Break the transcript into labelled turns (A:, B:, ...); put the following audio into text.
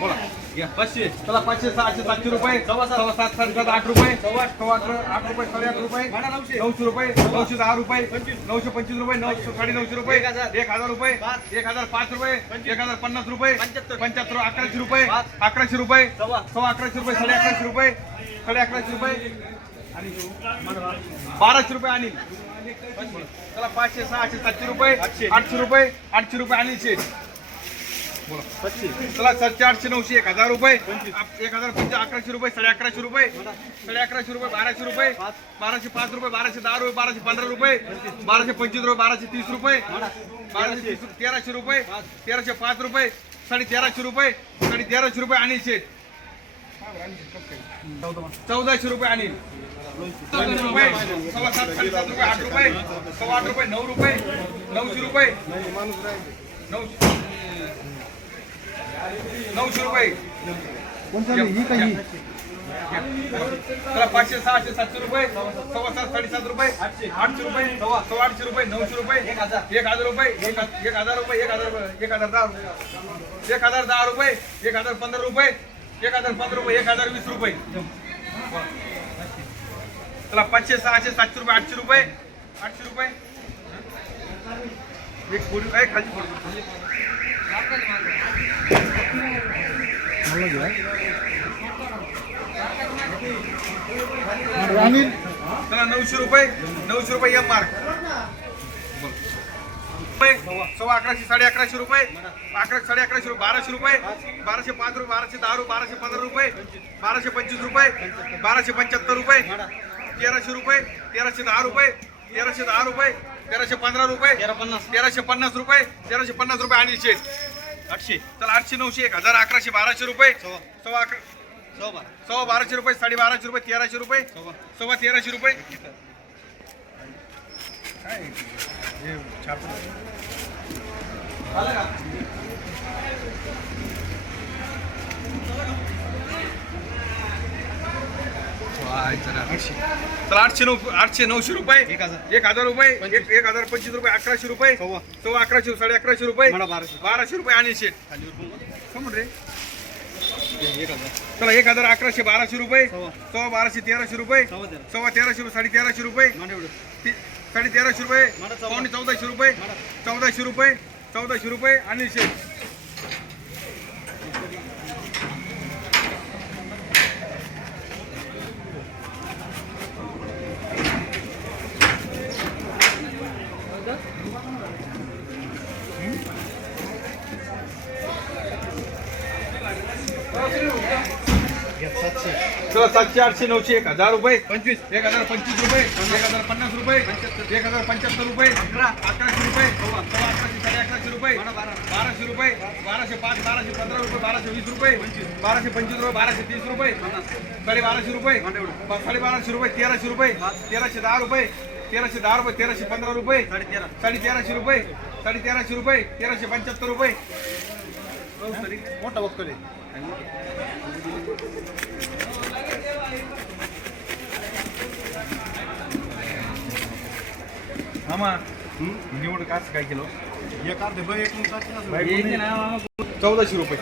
A: बोला. घ्या पाचशे. चला पाचशे सहाशे सातशे रुपये. सव्वा सव्वा सात आठ रुपये. सव्वा सव्वा आठ आठ रुपये साडे आठ रुपये. नऊशे. रुपये नऊशे दहा रुपये नऊशे पंचवीस रुपये नऊशे साडे नऊशे रुपये एक हजार. रुपये एक हजार पाच रुपये एक हजार पन्नास रुपये पंच्याहत्तर. अकराशे रुपये अकराशे रुपये सव्वा. अकराशे रुपये साडे अकराशे रुपये साडे अकराशे रुपये. बाराशे रुपये आणि. चला पाचशे सहाशे सातशे रुपये आठशे. रुपये आठशे रुपये आणि चला सर चारशे नऊशे एक हजार रुपये. एक हजार पंचे अकराशे रुपये साडे अकराशे रुपये. साडे अकराशे रुपये बाराशे रुपये. बाराशे पाच रुपये बाराशे दहा रुपये बाराशे पंधरा रुपये. बाराशे पंचवीस रुपये बाराशे तीस रुपये. बाराशे तीस तेराशे रुपये. तेराशे पाच रुपये साडे तेराशे रुपये साडे तेराशे रुपये आणि चौदाशे रुपये आणि. रुपये सव्वा सात साडेसात रुपये आठ रुपये सव्वा आठ रुपये नऊ रुपये नऊशे रुपये. नऊशे. नऊशे रुपये. चला पाचशे सहाशे सातशे रुपये सव्वा सात साडेसात रुपये आठशे रुपये सव्वा सव्वा आठशे रुपये नऊशे रुपये एक हजार एक हजार रुपये एक हजार- रुपये एक हजार एक हजार दहा रुपये एक हजार दहा रुपये एक हजार पंधरा रुपये एक हजार पंधरा रुपये एक हजार वीस रुपये. चला पाचशे सहाशे सातशे रुपये आठशे रुपये आठशे रुपये. एक फोडी काय खाली फोडी. नऊशे रुपये नऊशे रुपये एम मार्क रुपये सव्वा अकराशे साडे अकराशे रुपये अकरा साडे अकराशे रुपये बाराशे रुपये बाराशे पाच रुपये बाराशे दहा रुपये बाराशे पंधरा रुपये बाराशे पंचवीस रुपये बाराशे पंच्याहत्तर रुपये तेराशे रुपये तेराशे दहा रुपये तेराशे दहा रुपये तेराशे पंधरा रुपये तेराशे पन्नास रुपये तेराशे पन्नास रुपये आणि शेठ आठशे. चला आठशे नऊशे एक हजार अकराशे बाराशे रुपये. सव्वा. अकरा. सव्वा बाराशे रुपये साडे बाराशे रुपये तेराशे रुपये. सव्वा. तेराशे रुपये. काय? चला आठशे नऊ आठशे नऊशे रुपये. एक हजार. एक हजार रुपये. एक एक हजार पंचवीस रुपये अकराशे रुपये. सव्वा. अकराशे साडे अकराशे रुपये. बाराशे. रुपये आणि शेट. समोर रे. चला एक हजार अकराशे बाराशे रुपये. सव्वा. बाराशे तेराशे रुपये. सव्वा तेराशे रुपये साडे तेराशे रुपये. साडे तेराशे रुपये. पावणे चौदाशे रुपये. चौदाशे रुपये. चौदाशे रुपये आणि शेट. चला सातशे आठशे नऊशे एक हजार रुपये पंचवीस एक हजार पंचवीस रुपये एक हजार पन्नास रुपये एक हजार पंच्याहत्तर रुपये अकरा अकराशे रुपये सव्वा अकराशे साडे अकराशे रुपये बाराशे रुपये बाराशे पाच बाराशे पंधरा रुपये बाराशे वीस रुपये बाराशे पंचवीस रुपये बाराशे तीस रुपये साडे बाराशे रुपये साडे बाराशे रुपये तेराशे रुपये तेराशे दहा रुपये तेराशे दहा रुपये तेराशे पंधरा रुपये साडे तेराशे रुपये साडे तेराशे रुपये तेराशे पंच्याहत्तर रुपये. मोठा बघतो मामा निवड काच काय किलो? चौदाशे रुपये.